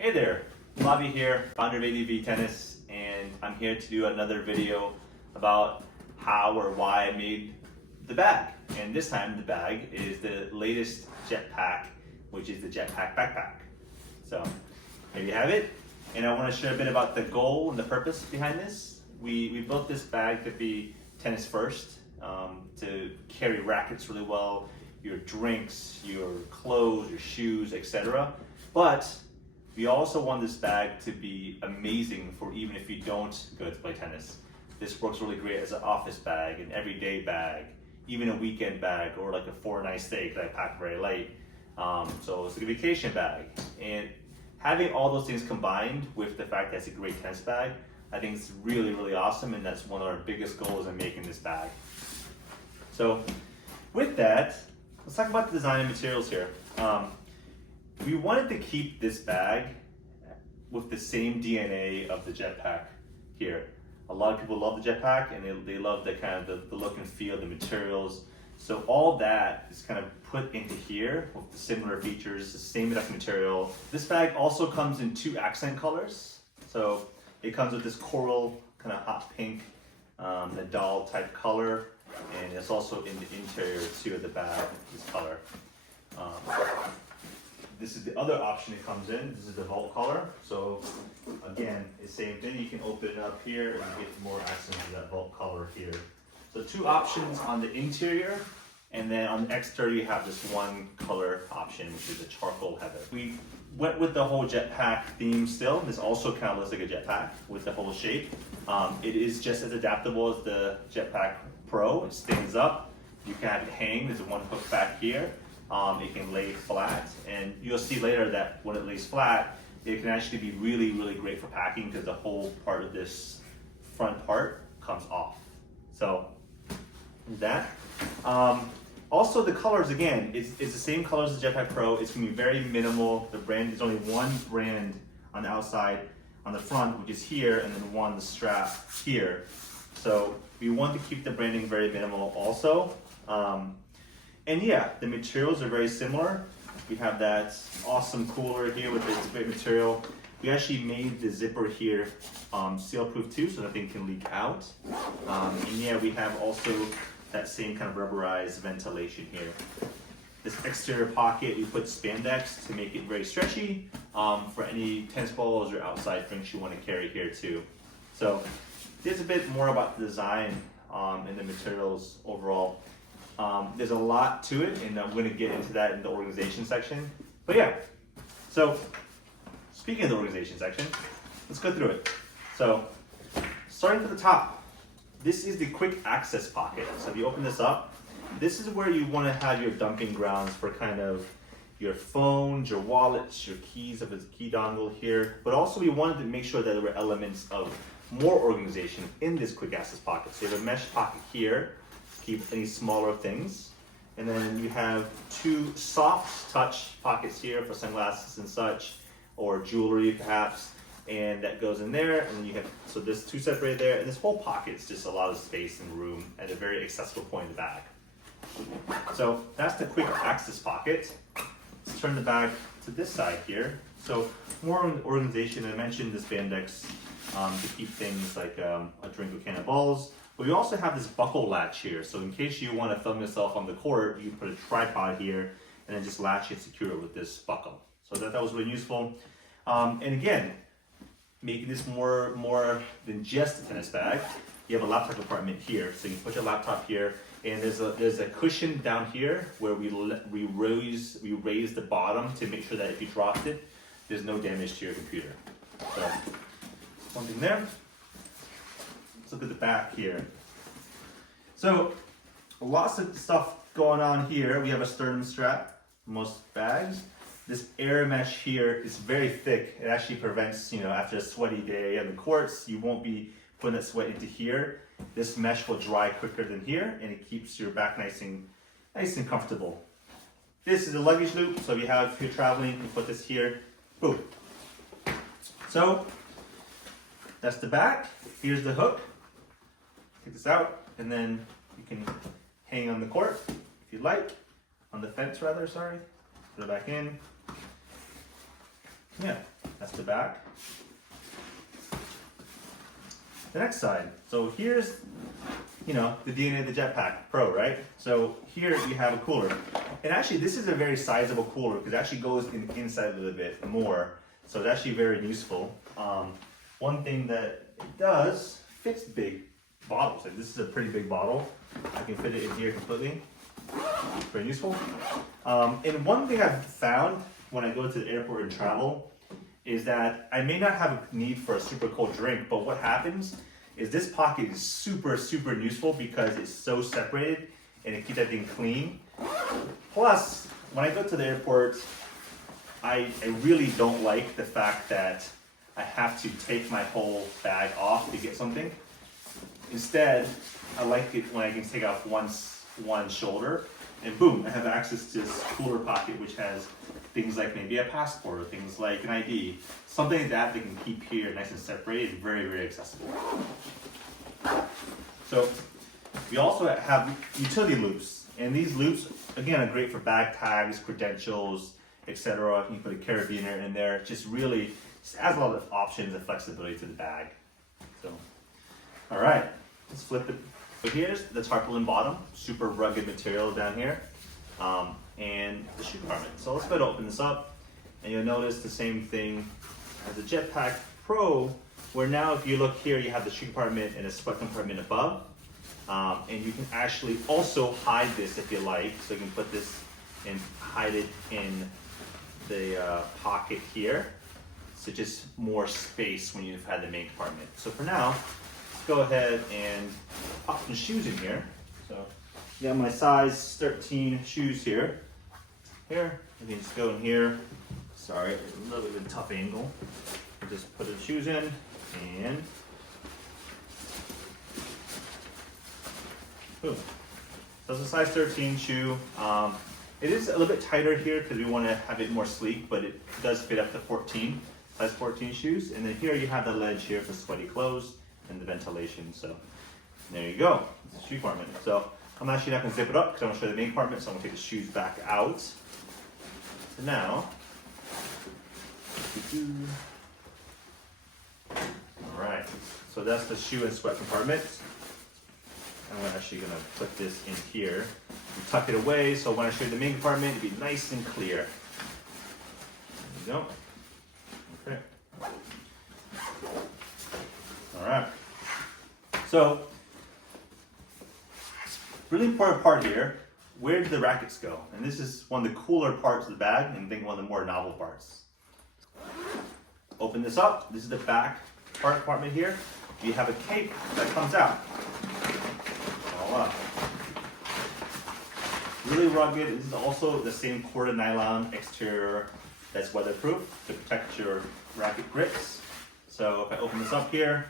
Hey there, Bobby here, founder of ADV Tennis, and I'm here to do another video about how or why I made the bag. And this time the bag is the latest Jetpack, which is the Jetpack Backpack. So here you have it, and I want to share a bit about the goal and the purpose behind this. We built this bag to be tennis first, to carry rackets really well, your drinks, your clothes, your shoes, etc. But we also want this bag to be amazing for even if you don't go to play tennis. This works really great as an office bag, an everyday bag, even a weekend bag, or like a 4-night stay that I pack very light. So it's like a vacation bag. And having all those things combined with the fact that it's a great tennis bag, I think it's really, really awesome, and that's one of our biggest goals in making this bag. So with that, let's talk about the design and materials here. We wanted to keep this bag with the same DNA of the Jetpack here. A lot of people love the Jetpack, and they love the kind of the look and feel, the materials. So all that is kind of put into here with the similar features, the same exact material. This bag also comes in 2 accent colors. So it comes with this coral, kind of hot pink, Nadal type color, and it's also in the interior too of the bag, this color. This is the other option it comes in. This is the vault color. So again, it's the same thing. You can open it up here and you get more accents to that vault color here. So 2 options on the interior, and then on the exterior you have this one color option, which is a charcoal heather. We went with the whole jetpack theme still. This also kind of looks like a jetpack with the whole shape. It is just as adaptable as the Jetpack Pro. It stands up. You can have it hang. There's one hook back here. It can lay flat, and you'll see later that when it lays flat, it can actually be really, really great for packing because the whole part of this front part comes off. So that. Also the colors, again, it's the same colors as the Jetpack Pro. It's going to be very minimal. The brand is only one brand on the outside, on the front, which is here, and then one on the strap here. So we want to keep the branding very minimal also. And yeah, the materials are very similar. We have that awesome cooler here with this great material. We actually made the zipper here seal-proof too, so nothing can leak out. And yeah, we have also that same kind of rubberized ventilation here. This exterior pocket, we put spandex to make it very stretchy for any tennis balls or outside drinks you want to carry here too. So there's a bit more about the design and the materials overall. There's a lot to it, and I'm going to get into that in the organization section. But yeah, so speaking of the organization section, let's go through it. So starting from the top, this is the quick access pocket. So if you open this up, this is where you want to have your dumping grounds for kind of your phones, your wallets, your keys, if it's a key dongle here. But also we wanted to make sure that there were elements of more organization in this quick access pocket. So you have a mesh pocket here, keep any smaller things. And then you have 2 soft touch pockets here for sunglasses and such, or jewelry perhaps, and that goes in there. And then you have, so there's 2 separated there, and this whole pocket is just a lot of space and room at a very accessible point in the bag. So that's the quick access pocket. Let's turn the bag to this side here. So more organization. I mentioned the spandex to keep things like a drink or can of balls. But we also have this buckle latch here. So in case you want to film yourself on the court, you put a tripod here and then just latch it, secure it with this buckle. So that was really useful. And again, making this more than just a tennis bag, you have a laptop compartment here. So you put your laptop here, and there's a cushion down here where we raise the bottom to make sure that if you dropped it, there's no damage to your computer. So one thing there. Let's look at the back here. So lots of stuff going on here. We have a sternum strap, most bags. This air mesh here is very thick. It actually prevents, after a sweaty day on the courts, you won't be putting that sweat into here. This mesh will dry quicker than here, and it keeps your back nice and comfortable. This is a luggage loop, so if you're traveling, you put this here, boom. So that's the back. Here's the hook. Take this out, and then you can hang on the court if you'd like, on the fence rather, sorry. Put it back in. Yeah, that's That's the back. The next side. So here's, you know, the DNA of the Jetpack Pro, right? So here you have a cooler. And actually this is a very sizable cooler because it actually goes inside a little bit more. So it's actually very useful. One thing that it does, fits big bottles. Like this is a pretty big bottle. I can fit it in here completely. Very useful. And one thing I've found when I go to the airport and travel is that I may not have a need for a super cold drink, but what happens is this pocket is super useful because it's so separated and it keeps everything clean. Plus, when I go to the airport, I really don't like the fact that I have to take my whole bag off to get something. Instead, I like it when I can take off one shoulder and boom, I have access to this cooler pocket which has things like maybe a passport or things like an ID. Something like that they can keep here nice and separated, very accessible. So we also have utility loops, and these loops again are great for bag tags, credentials, etc. You can put a carabiner in there. Just adds a lot of options and flexibility to the bag. So, all right, let's flip it. So here's the tarpaulin bottom, super rugged material down here, and the shoe compartment. So let's go to open this up, and you'll notice the same thing as the Jetpack Pro, where now if you look here, you have the shoe compartment and a sweat compartment above, and you can actually also hide this if you like. So you can put this and hide it in the pocket here, so just more space when you've had the main compartment. So for now, let's go ahead and pop some shoes in here. So I got my size 13 shoes here. Here, you can just go in here. Sorry, a little bit of a tough angle. Just put the shoes in and boom. So it's a size 13 shoe. It is a little bit tighter here because we want to have it more sleek, but it does fit up to 14, size 14 shoes. And then here you have the ledge here for sweaty clothes and the ventilation. So there you go, it's a shoe compartment. So I'm actually not going to zip it up because I want to show you the main compartment, so I'm going to take the shoes back out. So now, all right, so that's the shoe and sweat compartment. And we're actually going to put this in here. We tuck it away, so when I show you the main compartment, it'll be nice and clear. There you go. Okay. All right. So, really important part here, where do the rackets go? And this is one of the cooler parts of the bag, and I think one of the more novel parts. Open this up. This is the back part compartment here. You have a cape that comes out. Voila. Really rugged. This is also the same corded nylon exterior that's weatherproof to protect your racket grips. So if I open this up here,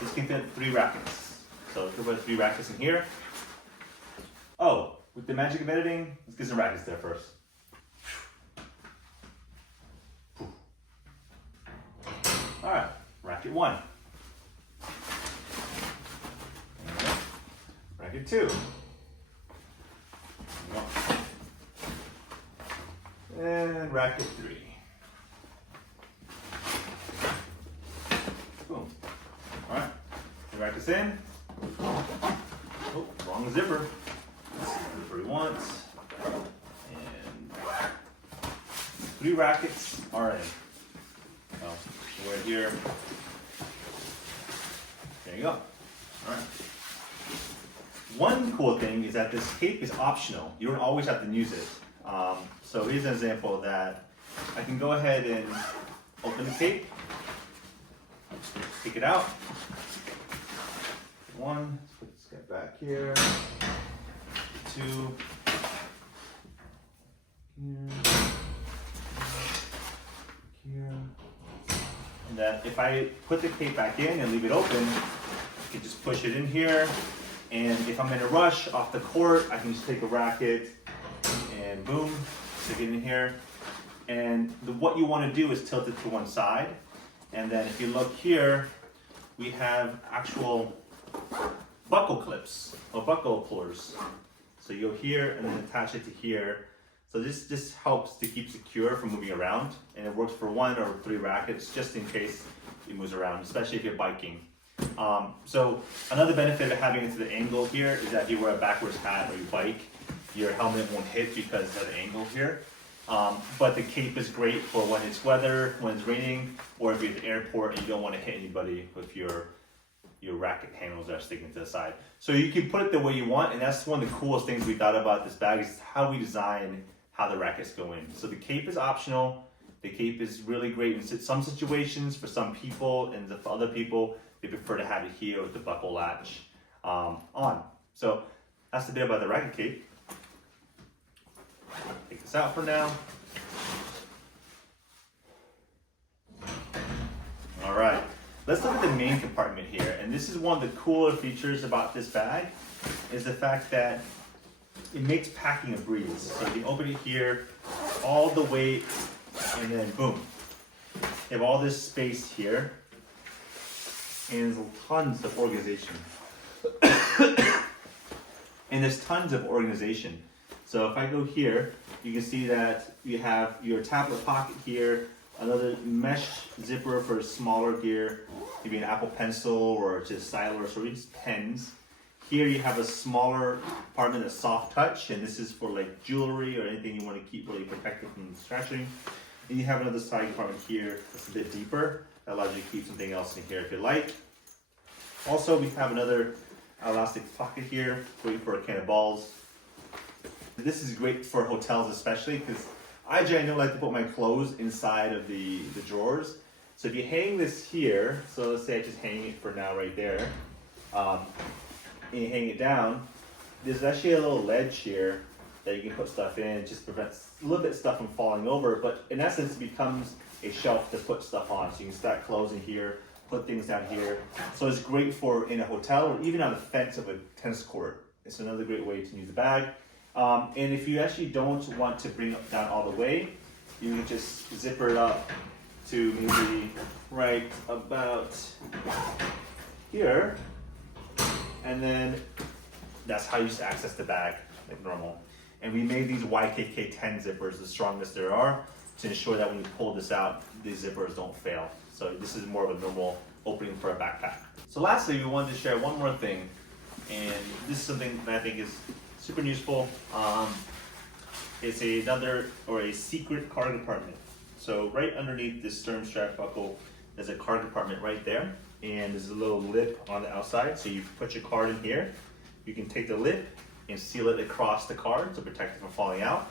this can fit 3 rackets. So if we put 3 rackets in here. Oh, with the magic of editing, let's get some rackets there first. All right, racket 1. Racket 2. And racket 3. Boom. All right, the rackets in. Oh, wrong zipper. Zipper we want. And 3 rackets are in. Oh, we're here. There you go. All right. One cool thing is that this cape is optional. You don't always have to use it. So here's an example that I can go ahead and open the cape, take it out. 1, let's put this guy back here. 2, here. And then if I put the cape back in and leave it open, I can just push it in here. And if I'm in a rush off the court, I can just take a racket and boom, stick it in here. And what you want to do is tilt it to one side. And then if you look here, we have actual buckle clips or buckle pullers. So you'll here and then attach it to here. So this helps to keep secure from moving around, and it works for 1 or 3 rackets just in case it moves around, especially if you're biking. So another benefit of having it to the angle here is that if you wear a backwards hat or you bike, your helmet won't hit because of the angle here. But the cape is great for when it's weather, when it's raining, or if you're at the airport and you don't want to hit anybody with your racket handles that are sticking to the side. So you can put it the way you want, and that's one of the coolest things we thought about this bag is how we design how the rackets go in. So the cape is optional. The cape is really great in some situations for some people, and for other people, they prefer to have it here with the buckle latch on. So that's the bit about the racket cape. Take this out for now. All right, let's look at the main compartment here. And this is one of the cooler features about this bag is the fact that it makes packing a breeze. So you open it here all the way and then boom. You have all this space here and there's tons of organization. And there's tons of organization. So if I go here, you can see that you have your tablet pocket here, another mesh zipper for smaller gear, maybe an Apple Pencil or just stylus or just pens. Here you have a smaller compartment, a soft touch, and this is for like jewelry or anything you want to keep really protected from scratching. And you have another side compartment here that's a bit deeper, that allows you to keep something else in here if you like. Also, we have another elastic pocket here for a can of balls. This is great for hotels especially because I generally like to put my clothes inside of the drawers. So if you hang this here, so let's say I just hang it for now right there, and you hang it down, there's actually a little ledge here that you can put stuff in. It just prevents a little bit of stuff from falling over, but in essence it becomes a shelf to put stuff on. So you can stack clothes in here, put things down here. So it's great for in a hotel or even on the fence of a tennis court. It's another great way to use the bag. And if you actually don't want to bring it down all the way, you can just zipper it up to maybe right about here. And then that's how you just access the bag like normal. And we made these YKK 10 zippers the strongest there are to ensure that when you pull this out, these zippers don't fail. So this is more of a normal opening for a backpack. So lastly, we wanted to share one more thing. And this is something that I think is super useful. It's a secret card compartment. So right underneath this stern strap buckle, there's a card compartment right there. And there's a little lip on the outside. So you put your card in here. You can take the lip and seal it across the card to protect it from falling out.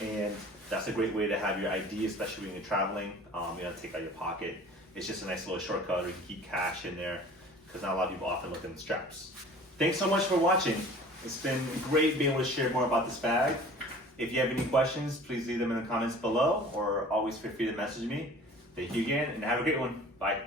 And that's a great way to have your ID, especially when you're traveling. You know, take out your pocket. It's just a nice little shortcut, or you can keep cash in there because not a lot of people often look in the straps. Thanks so much for watching. It's been great being able to share more about this bag. If you have any questions, please leave them in the comments below, or always feel free to message me. Thank you again, and have a great one. Bye.